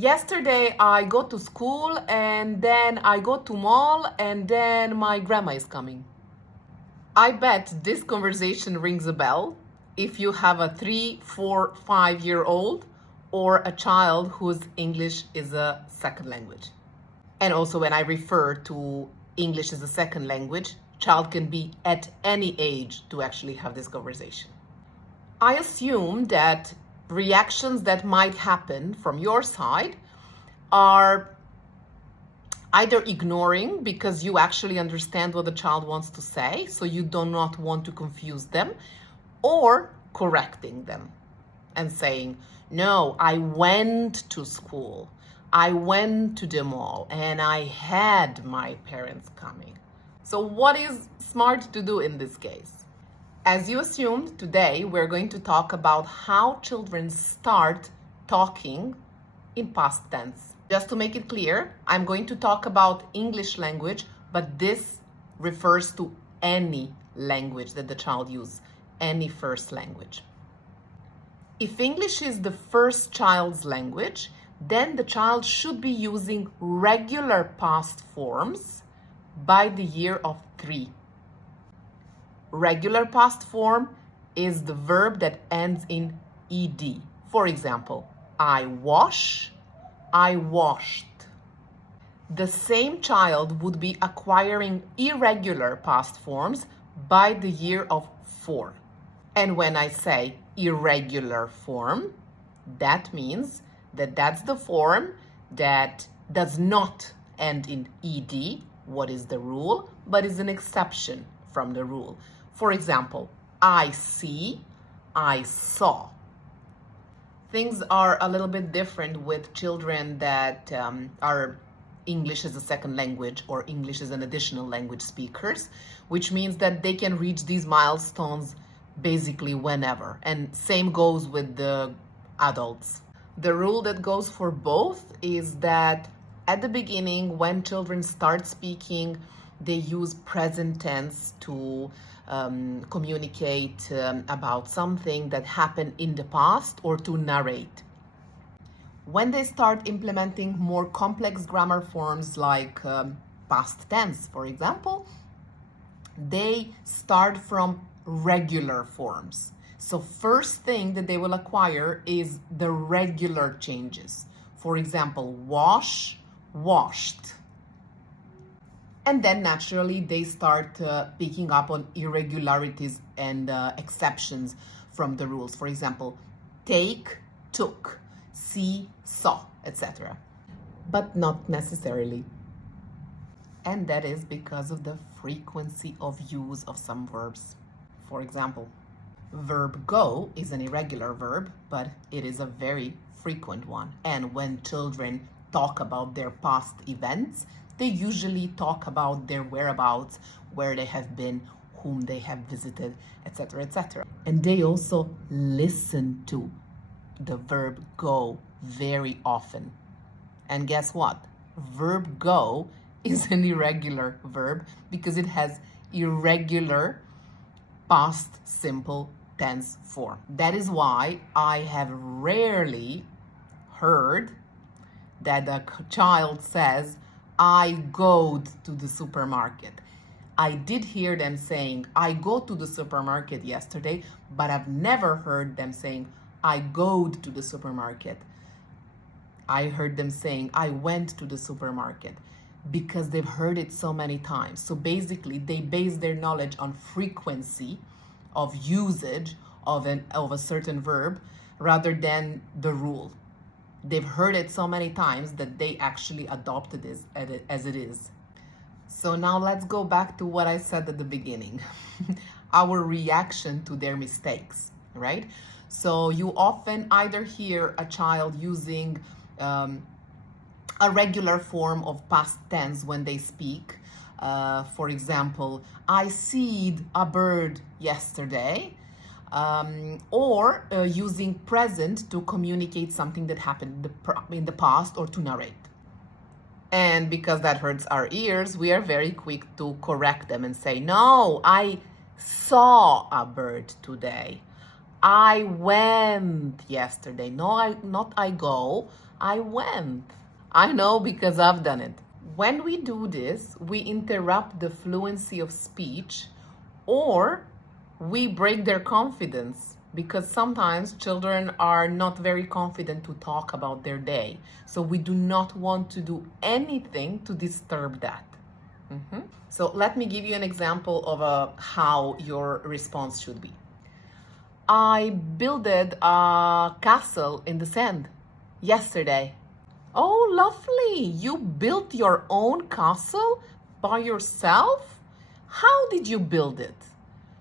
Yesterday I go to school and then I go to mall and then my grandma is coming. I bet this conversation rings a bell if you have a 3, 4, 5-year-old or a child whose English is a second language. And also when I refer to English as a second language, child can be at any age to actually have this conversation. I assume that reactions that might happen from your side are either ignoring because you actually understand what the child wants to say, so you do not want to confuse them, or correcting them and saying, no, I went to school, I went to the mall, and I had my parents coming. So what is smart to do in this case? As you assumed, today we're going to talk about how children start talking in past tense. Just to make it clear, I'm going to talk about English language, but this refers to any language that the child uses, any first language. If English is the first child's language, then the child should be using regular past forms by the year of 3. Regular past form is the verb that ends in ed. For example, I wash, I washed. The same child would be acquiring irregular past forms by the year of 4. And when I say irregular form, that means that that's the form that does not end in ed, what is the rule, but is an exception from the rule. For example, I see, I saw. Things are a little bit different with children that are English as a second language or English as an additional language speakers, which means that they can reach these milestones basically whenever. And same goes with the adults. The rule that goes for both is that at the beginning, when children start speaking, they use present tense to communicate about something that happened in the past or to narrate. When they start implementing more complex grammar forms like past tense, for example, they start from regular forms. So first thing that they will acquire is the regular changes. For example, wash, washed. And then naturally they start picking up on irregularities and exceptions from the rules. For example, take, took, see, saw, etc. But not necessarily. And that is because of the frequency of use of some verbs. For example, verb go is an irregular verb, but it is a very frequent one. And when children talk about their past events, they usually talk about their whereabouts, where they have been, whom they have visited, etc., etc. And they also listen to the verb go very often. And guess what? Verb go is an irregular verb because it has irregular past simple tense form. That is why I have rarely heard that a child says, I go to the supermarket. I did hear them saying, I go to the supermarket yesterday, but I've never heard them saying, I go to the supermarket. I heard them saying, I went to the supermarket, because they've heard it so many times. So basically, they base their knowledge on frequency of usage of a certain verb rather than the rule. They've heard it so many times that they actually adopted it as it is. So now let's go back to what I said at the beginning. Our reaction to their mistakes, right? So you often either hear a child using a regular form of past tense when they speak. For example, I seed a bird yesterday. Or using present to communicate something that happened in the past or to narrate. And because that hurts our ears, we are very quick to correct them and say, no, I saw a bird today. I went yesterday. No, not I go. I went. I know because I've done it. When we do this, we interrupt the fluency of speech, or we break their confidence, because sometimes children are not very confident to talk about their day. So we do not want to do anything to disturb that. So let me give you an example of how your response should be. I builded a castle in the sand yesterday. Oh, lovely. You built your own castle by yourself? How did you build it?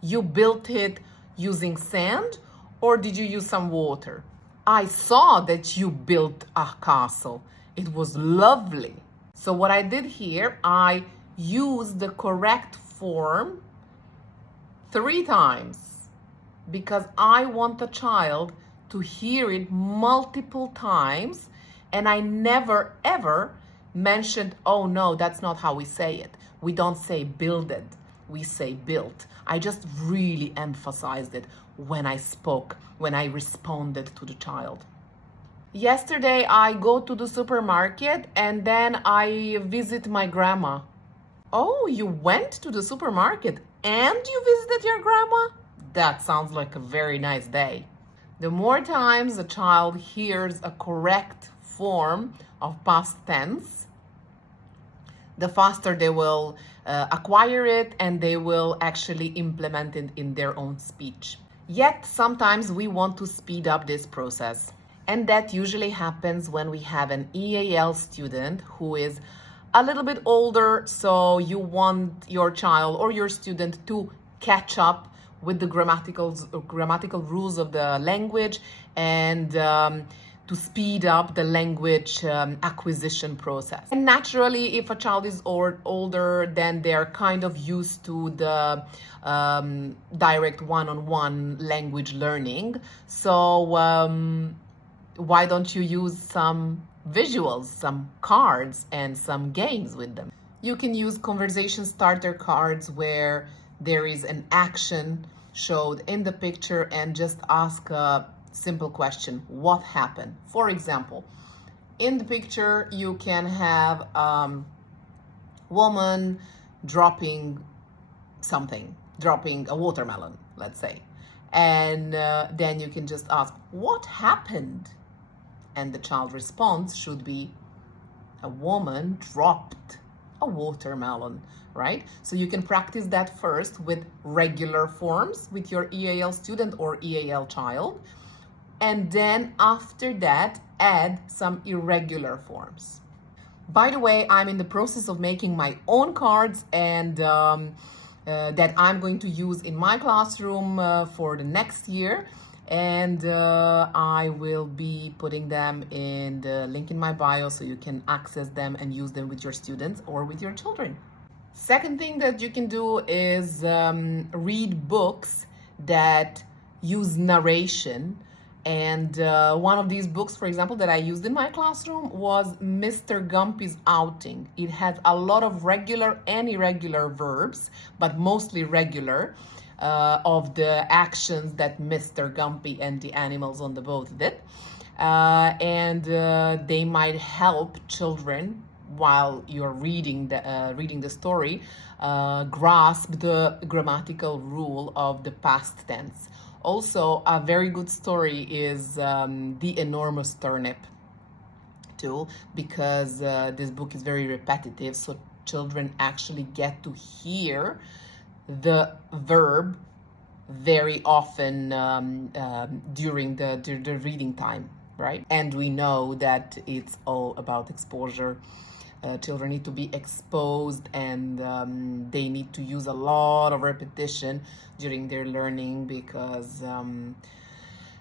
You built it using sand, or did you use some water? I saw that you built a castle. It was lovely. So what I did here, I used the correct form 3 times because I want the child to hear it multiple times, and I never ever mentioned, oh no, that's not how we say it. We don't say builded, we say built. I just really emphasized it when I spoke, when I responded to the child. Yesterday I go to the supermarket and then I visit my grandma. Oh, you went to the supermarket and you visited your grandma? That sounds like a very nice day. The more times a child hears a correct form of past tense, the faster they will acquire it and they will actually implement it in their own speech. Yet sometimes we want to speed up this process. And that usually happens when we have an EAL student who is a little bit older, so you want your child or your student to catch up with the grammatical rules of the language and to speed up the language acquisition process. And naturally, if a child is older, then they're kind of used to the direct one-on-one language learning. So why don't you use some visuals, some cards, and some games with them? You can use conversation starter cards where there is an action showed in the picture and just ask a simple question. What happened? For example, in the picture, you can have a woman dropping something, dropping a watermelon, let's say. And then you can just ask, what happened? And the child response should be, a woman dropped a watermelon, right? So you can practice that first with regular forms with your EAL student or EAL child. And then after that, add some irregular forms. By the way, I'm in the process of making my own cards and that I'm going to use in my classroom for the next year. And I will be putting them in the link in my bio so you can access them and use them with your students or with your children. Second thing that you can do is read books that use narration. And one of these books, for example, that I used in my classroom was Mr. Gumpy's Outing. It has a lot of regular and irregular verbs, but mostly regular. Of the actions that Mr. Gumpy and the animals on the boat did. And they might help children, while you're reading the story, grasp the grammatical rule of the past tense. Also, a very good story is The Enormous Turnip, too, because this book is very repetitive, so children actually get to hear the verb very often during the reading time, right? And we know that it's all about exposure. Children need to be exposed and they need to use a lot of repetition during their learning because,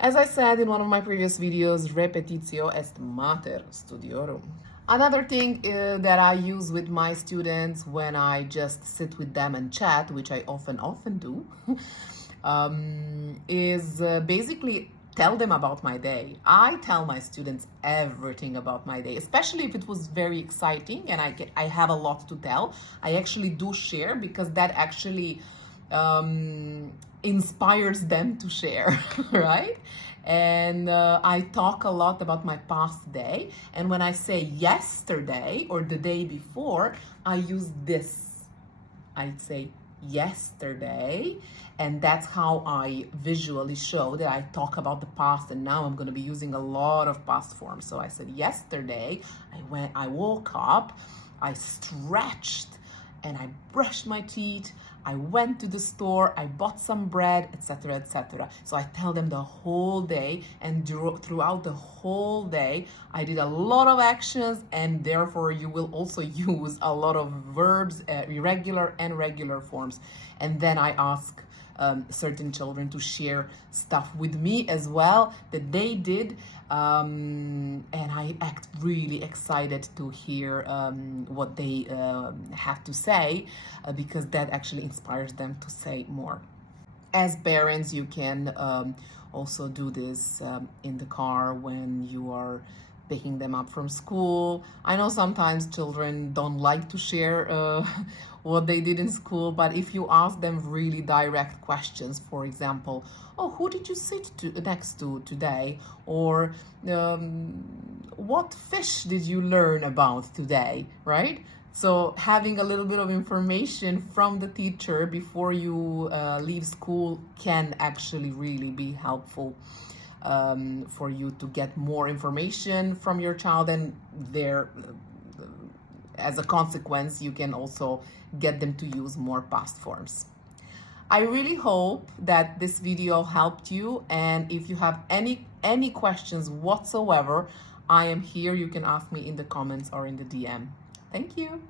as I said in one of my previous videos, repetitio est mater studiorum. Another thing that I use with my students when I just sit with them and chat, which I often do, is basically tell them about my day. I tell my students everything about my day, especially if it was very exciting and I have a lot to tell. I actually do share because that actually inspires them to share, right? And I talk a lot about my past day. And when I say yesterday or the day before, I use this. I say yesterday, and that's how I visually show that I talk about the past. And now I'm going to be using a lot of past forms. So I said yesterday, I woke up, I stretched, and I brushed my teeth, I went to the store, I bought some bread, etc., etc. So I tell them the whole day, and throughout the whole day, I did a lot of actions, and therefore you will also use a lot of verbs, irregular and regular forms. And then I ask certain children to share stuff with me as well that they did, and I act really excited to hear what they have to say, because that actually inspires them to say more. As parents, you can also do this in the car when you are picking them up from school. I know sometimes children don't like to share what they did in school, but if you ask them really direct questions, for example, oh, who did you sit next to today? Or what fish did you learn about today, right? So having a little bit of information from the teacher before you leave school can actually really be helpful for you to get more information from your child, and as a consequence, you can also get them to use more past forms. I really hope that this video helped you, and if you have any questions whatsoever, I am here. You can ask me in the comments or in the DM. Thank you.